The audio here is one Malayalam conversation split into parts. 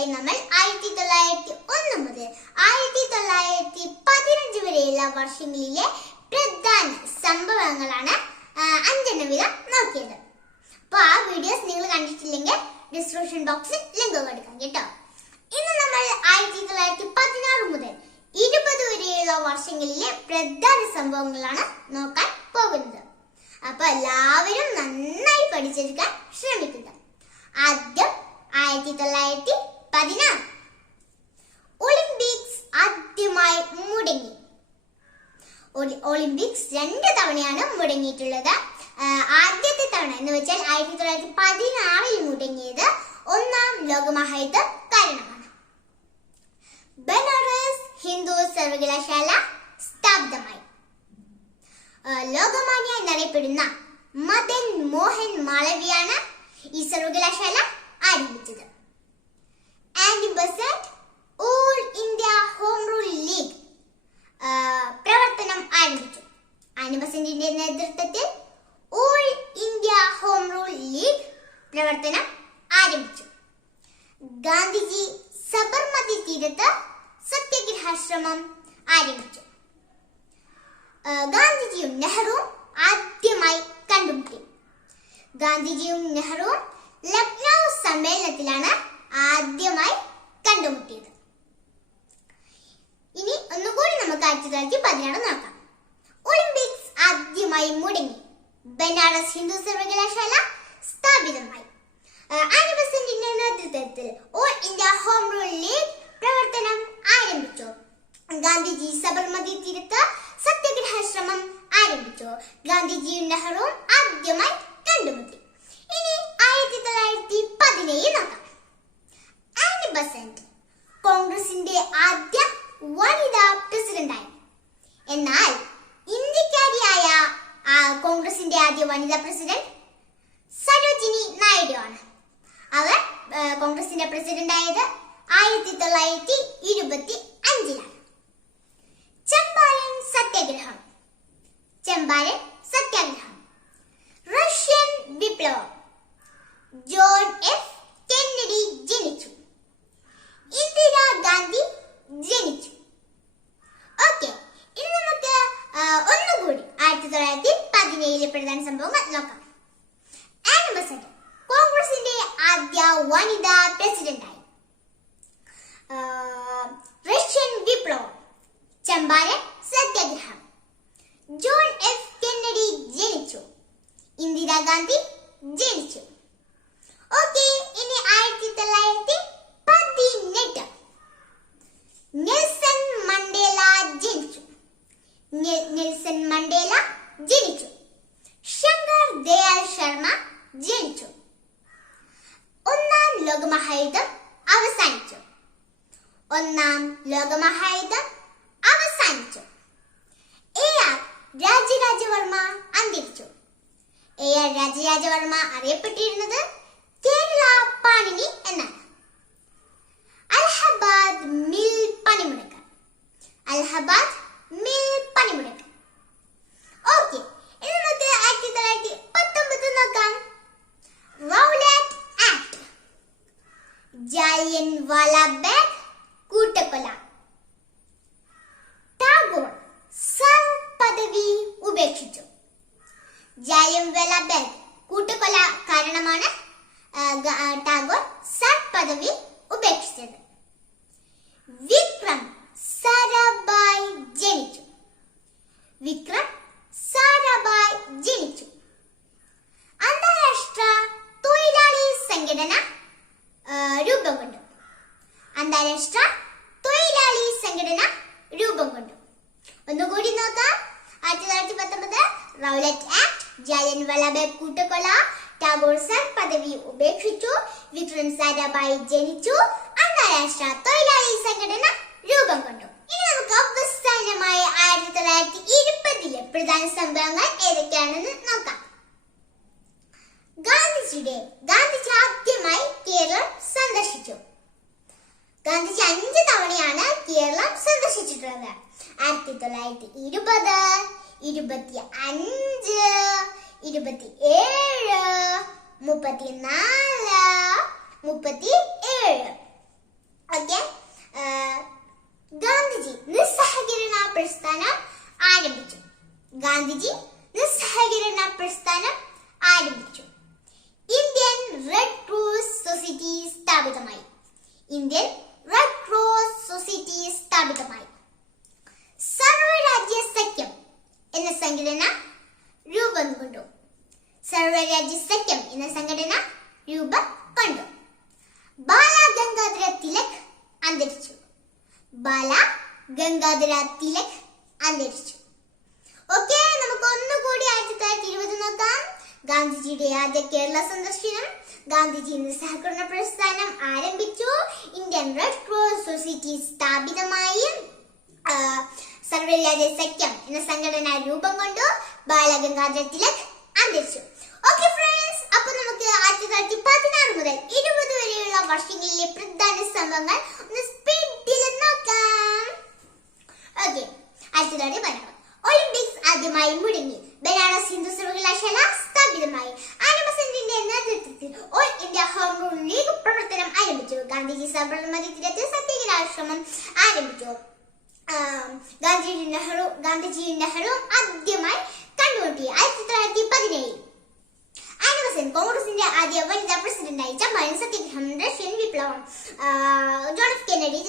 തുടർച്ചയായി നമ്മൾ ആയിരത്തി തൊള്ളായിരത്തി ഒന്ന് മുതൽ ആയിരത്തി തൊള്ളായിരത്തി പതിനഞ്ച് വരെയുള്ള വർഷങ്ങളിലെ പ്രധാന സംഭവങ്ങളാണ് അഞ്ചെണ്ണം വീതം നോക്കിയത്. അപ്പൊ ആ വീഡിയോസ് നിങ്ങൾ കണ്ടിട്ടില്ലെങ്കിൽ ഡിസ്ക്രിപ്ഷൻ ബോക്സിൽ ലിങ്ക് കൊടുക്കാം കേട്ടോ. ഇന്ന് നമ്മൾ ആയിരത്തി തൊള്ളായിരത്തി പതിനാറ് മുതൽ ഇരുപത് വരെയുള്ള വർഷങ്ങളിലെ പ്രധാന സംഭവങ്ങളാണ് നോക്കാൻ പോകുന്നത്. അപ്പൊ എല്ലാവരും നന്നായി പഠിച്ചെടുക്കാൻ ശ്രമിക്കുക. ആദ്യം ആയിരത്തി തൊള്ളായിരത്തി ഒളിമ്പിക്സ് ആദ്യമായി മുടങ്ങി. ഒളിമ്പിക്സ് രണ്ട് തവണയാണ് മുടങ്ങിയിട്ടുള്ളത്. ആദ്യത്തെ തവണ എന്ന് വെച്ചാൽ ആയിരത്തി തൊള്ളായിരത്തി പതിനാറിൽ മുടങ്ങിയത് ഒന്നാം ലോകമഹായുദ്ധം കാരണമാണ്. ബനാറസ് ഹിന്ദു സർവകലാശാല സ്ഥാപിതമായി. ലോകമാന്യ എന്നറിയപ്പെടുന്ന മദൻ മോഹൻ മാളവിയാണ് ഈ സർവകലാശാല ആരംഭിച്ചത്. Andy All India Home Rule League പ്രവർത്തനം ആരംഭിച്ചു. ആനി ബസന്റിന്റെ നേതൃത്വത്തിൽ All India Home Rule League പ്രവർത്തനം ആരംഭിച്ചു. ഗാന്ധിജി സബർമതി തീരത്ത് സത്യഗ്രഹാശ്രമം ആരംഭിച്ചു. ഗാന്ധിജിയും നെഹ്റുവും ആദ്യമായി കണ്ടുമുട്ടി. ഗാന്ധിജിയും നെഹ്റുവും ലക്നൗ സമ്മേളനത്തിലാണ് ആദ്യമായി കണ്ടുമുട്ടിയത്. ഇനി ഒന്നുകൂടി നമുക്ക് ആയിരത്തി തൊള്ളായിരത്തി പതിനാറ് നോക്കാം. ഒളിമ്പിക്സ് ആദ്യമായി മുടങ്ങി. ബനാറസ് ഹിന്ദു സർവകലാശാല സ്ഥാപിതമായി. ആനി ബസന്റിന്റെ നേതൃത്വത്തിൽ All India Home Rule League പ്രവർത്തനം ആരംഭിച്ചു. ഗാന്ധിജി സബർമതി തീരത്ത് സത്യഗ്രഹാശ്രമം ആരംഭിച്ചു. ഗാന്ധിജിയും നെഹ്റുവും ആദ്യമായി കണ്ടുമുട്ടി ഇനി ആയിരത്തി തൊള്ളായിരത്തി പതിനേഴ് നോക്കാം ആനി ബസന്റ് കോൺഗ്രസിന്റെ ആദ്യ വനിതാ പ്രസിഡന്റായി എന്നാൽ ഇന്ത്യക്കാരിയായ ആ, കോൺഗ്രസിന്റെ ആദ്യ വനിതാ പ്രസിഡന്റ് സരോജിനി നായിഡു ആണ് അവർ ആ, കോൺഗ്രസിന്റെ പ്രസിഡന്റ് ആയത് ആയിരത്തി തൊള്ളായിരത്തി ഇരുപത്തി അഞ്ചിലാണ് ചമ്പാരൻ സത്യാഗ്രഹം ചമ്പാരൻ സത്യാഗ്രഹം റഷ്യൻ വിപ്ലവം ജോൺ എഫ് കെന്നഡി ജനിച്ചു ഇന്ദിരാഗാന്ധി ജനിച്ചു ഓക്കെ ഇനി നമുക്ക് ആ, ഒന്നുകൂടി ആയിരത്തി തൊള്ളായിരത്തി പതിനേഴിലെ പ്രധാന സംഭവങ്ങൾ നോക്കാം. ആനി ബസന്റ് കോൺഗ്രസിന്റെ ആദ്യ വനിതാ പ്രസിഡന്റായി. ആയി റഷ്യൻ വിപ്ലവം. ചമ്പാരൻ സത്യാഗ്രഹം. ജോൺ എഫ് കെന്നഡി ജനിച്ചു. ഇന്ദിരാഗാന്ധി ജനിച്ചു ഓക്കെ ഇനി ആയിരത്തി തൊള്ളായിരത്തി പതിനെട്ട് നെൽസൺ മണ്ടേല ജനിച്ചു നെ- നെൽസൺ മണ്ടേല ജനിച്ചു ശങ്കർ ദയാൽ ശർമ്മ ജനിച്ചു ഒന്നാം ലോകമഹായുദ്ധം അവസാനിച്ചു ഒന്നാം ലോകമഹായുദ്ധം അവസാനിച്ചു എ ആർ രാജരാജവർമ്മ അന്തരിച്ചു എ രാജരാജവർമ്മ അറിയപ്പെട്ടിരുന്നത് കേരള പാണിനി എന്നാണ്. അലഹബാദ് മിൽ പണിമുടക്ക്. അലഹബാദ് മിൽ പണിമുടക്ക് ഓക്കെ ഇനി നമുക്ക് ആയിരത്തി തൊള്ളായിരത്തി പത്തൊമ്പത് നോക്കാം റൗലാറ്റ് ആക്ട് ജാലിയൻ വാലാബാഗ് കൂട്ടക്കൊല ടാഗോർ സർ പദവി ഉപേക്ഷിച്ചു ജാലിയൻ വാലാബാഗ് കൂട്ടക്കൊല കാരണമാണ് ആ, ഗ- ആ, ടാഗോർ സർ പദവി ഉപേക്ഷിച്ചത് വിക്രം സാരാഭായ് ജനിച്ചു വിക്രം സാരാഭായ് ജനിച്ചു അന്താരാഷ്ട്ര തൊഴിലാളി സംഘടന ആ, രൂപം കൊണ്ടു അന്താരാഷ്ട്ര തൊഴിലാളി സംഘടന രൂപം കൊണ്ടു ഒന്നുകൂടി നോക്കാം. ആയിരത്തി തൊള്ളായിരത്തി പത്തൊമ്പത് റൗലറ്റ് ആക്ട് ജാലിയൻ വാലാബാഗ് കൂട്ടക്കൊല ടാഗോർ സർ പദവി ഉപേക്ഷിച്ചു. വിക്രം സാരാഭായി ജനിച്ചു. അന്താരാഷ്ട്ര തൊഴിലാളി സംഘടന രൂപം കൊണ്ടു. ഇനി നമുക്ക് അവസാനമായ ആയിരത്തി തൊള്ളായിരത്തി ഇരുപതിലെ പ്രധാന സംഭവങ്ങൾ ഏതൊക്കെയാണെന്ന് നോക്കാം. ഗാന്ധിജിയുടെ ഗാന്ധിജി ആദ്യമായി കേരളം സന്ദർശിച്ചു. ഗാന്ധിജി അഞ്ച് തവണയാണ് കേരളം സന്ദർശിച്ചിട്ടുള്ളത്. ആയിരത്തി തൊള്ളായിരത്തി ഇരുപത് ഇരുപത്തി അഞ്ച് ഇരുപത്തി ഏഴ് മുപ്പത്തി നാല് മുപ്പത്തി ഏഴ് ഓക്കെ ഗാന്ധിജി നിസ്സഹകരണ പ്രസ്ഥാനം ആരംഭിച്ചു. ഗാന്ധിജി നിസ്സഹകരണ പ്രസ്ഥാനം സംഘടന രൂപം കൊണ്ടു. സർവരാജ്യ സഖ്യം എന്ന സംഘടന രൂപം കൊണ്ടു. ബാല ഗംഗാധര തിലക് അന്തരിച്ചു. ബാല ഗംഗാധര തിലക് അന്തരിച്ചു. ഓക്കെ നമുക്ക് ഒന്നുകൂടി ആയിരത്തി തൊള്ളായിരത്തി ഇരുപത് നോക്കാം. ഗാന്ധിജിയുടെ ആദ്യ കേരള സന്ദർശനം. ഗാന്ധിജി നിസ്സഹകരണ പ്രസ്ഥാനം ആരംഭിച്ചു. ഇന്ത്യൻ റെഡ് ക്രോസ് സൊസൈറ്റി സ്ഥാപിതമായി സർവരാജ്യ സഖ്യം എന്ന സംഘടന രൂപം കൊണ്ടു ബാലഗംഗാധര തിലക് അന്തരിച്ചു. ഓക്കെ ഫ്രണ്ട്സ് അപ്പൊ നമുക്ക് ആയിരത്തി തൊള്ളായിരത്തി പതിനാറ് മുതൽ ഇരുപത് വരെയുള്ള വർഷങ്ങളിലെ പ്രധാന സംഭവങ്ങൾ ഒന്ന് സ്പീഡിൽ നോക്കാം. ഓക്കെ ആയിരത്തി തൊള്ളായിരത്തി പതിനാറ്. ഒളിമ്പിക്സ് ആദ്യമായി മുടങ്ങി. ബനാറസ് ഹിന്ദു സർവകലാശാല സ്ഥാപിതമായി. ആനബസന്റിന്റെ നേതൃത്വത്തിൽ All India Home Rule League പ്രവർത്തനം ആരംഭിച്ചു. ഗാന്ധിജി സബർമതി തീരത്ത് സത്യഗ്രഹാശ്രമം ആരംഭിച്ചു. ആം, ഗാന്ധി നെഹ്റു ഗാന്ധിജി നെഹ്റു ആദ്യമായി കണ്ടുമുട്ടി ആയിരത്തി തൊള്ളായിരത്തി പതിനേഴ് ആനിമസൻ കോൺഗ്രസിന്റെ ആദ്യ വനിതാ പ്രസിഡന്റായി ചമ്പാരൻ സത്യഗ്രഹം റഷ്യൻ വിപ്ലവം.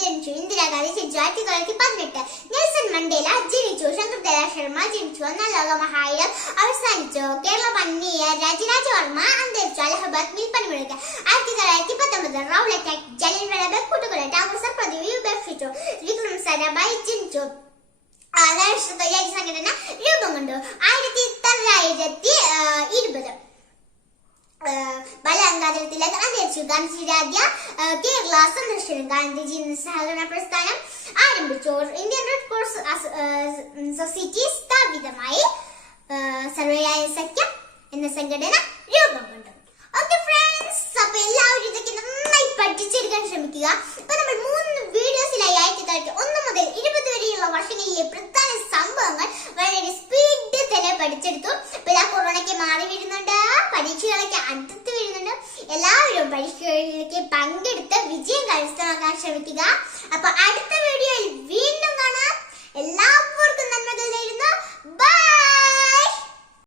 ആ, ജോൺ എഫ് കെന്നഡി ജനിച്ചു ഇന്ദിരാഗാന്ധി ജനിച്ചു ആയിരത്തി തൊള്ളായിരത്തി പതിനെട്ട് നെൽസൺ മണ്ടേല ജനിച്ചു ശങ്കർദയാ ശർമ്മ ജനിച്ചു ഒന്നാം ലോക മഹായുധം അവസാനിച്ചു കേരള പന്നിയ രാജരാജവർമ്മ അന്തരിച്ചു അലഹബാദ് മിൽ പണിമുടക്ക് ആയിരത്തി തൊള്ളായിരത്തി പത്തൊമ്പത് റൗലറ്റ് ആക്ട് ജലിയൻ വാലാബാഗ് കൂട്ടുകൊല ടാഗോർ സർ പദവി ഉപേക്ഷിച്ചു വിക്രം സാരാഭായ് ജനിച്ചു ആ, രാഷ്ട്ര തൊഴിലാളി സംഘടന രൂപം കൊണ്ടു ആയിരത്തി തൊള്ളായിരത്തി ആ, ഇരുപത് ബലാങ്കാതര തിലക് അന്തരിച്ചു ഗാന്ധിജിയുടെ ആദ്യ ആ, കേരള സന്ദർശനം ഗാന്ധിജി സഹകരണ പ്രസ്ഥാനം ആരംഭിച്ചു. ഇന്ത്യൻ റെഡ് ക്രോസ് സൊസൈറ്റി സ്ഥാപിതമായി ആ, സഖ്യം എന്ന സംഘടന രൂപം കൊണ്ടു ഓക്കെ ഫ്രണ്ട്സ് അപ്പൊ എല്ലാവരും ഇതൊക്കെ നന്നായി പഠിച്ചെടുക്കാൻ ശ്രമിക്കുക. അപ്പൊ നമ്മൾ മൂന്ന് വീഡിയോസിലായി ആയിരത്തി തൊള്ളായിരത്തി ഒന്ന് മുതൽ ഇരുപത് വരെയുള്ള വർഷങ്ങളിലെ പ്രധാന സംഭവങ്ങൾ വളരെ സ്പീഡിൽ തന്നെ പഠിച്ചെടുത്തു. செவத்திகா அப்போ அடுத்த